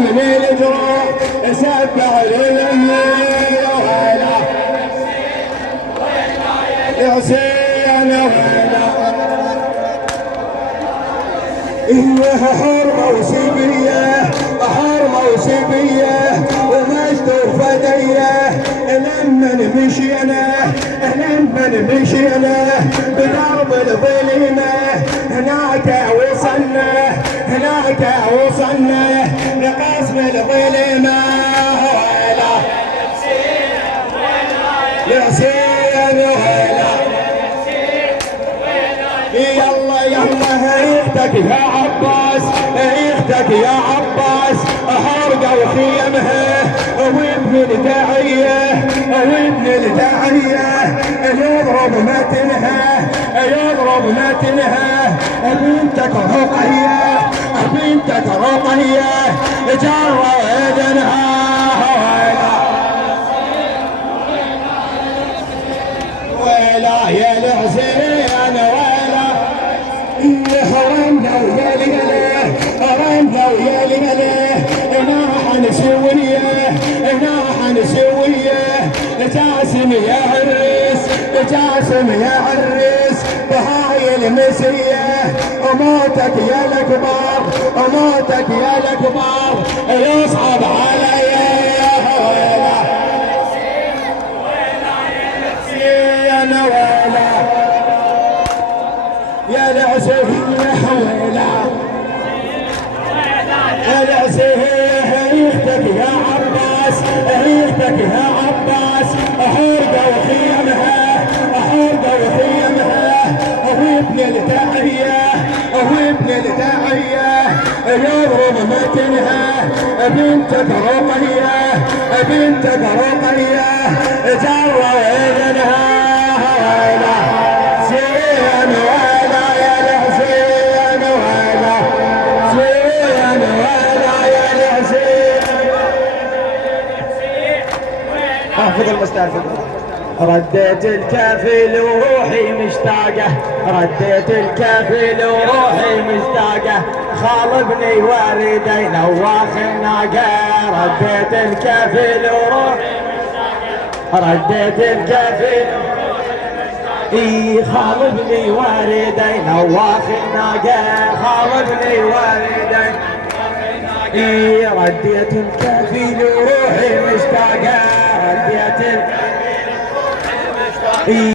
من الجروح سبع للأمير وهلا يا حسين وهلا إنها حرمة وسبية حرمة وسبية ومجدور فدية لمن مشينا بدرب الظلمة هناك وصلنا لقصر الظلمة وهلا يحسين وهلا يلا هيختك يا عباس هيختك يا عباس حرقوا خيمها وابن الداعية يضرب متنها بنتك رقية جرى اذنها ويلا يا الحسين ويلا رمنا ويا ليله ناح نسويه جاسم يا عريس بهاي المسيه وموتك يا الاكبر يصعب علي يا الحسين يا الحسين هيختك يا عباس حرقوا خيمها وابن الداعية يضرب متنها بنتك رقية جرى اذنها احفظ المستعفى. رديت الكافل وروحي مشتاقة خالبني واردي نواخ الناقة رديت الكافل خالبني واردي نواخ الناقة رديت الكافل وروحي مشتاقة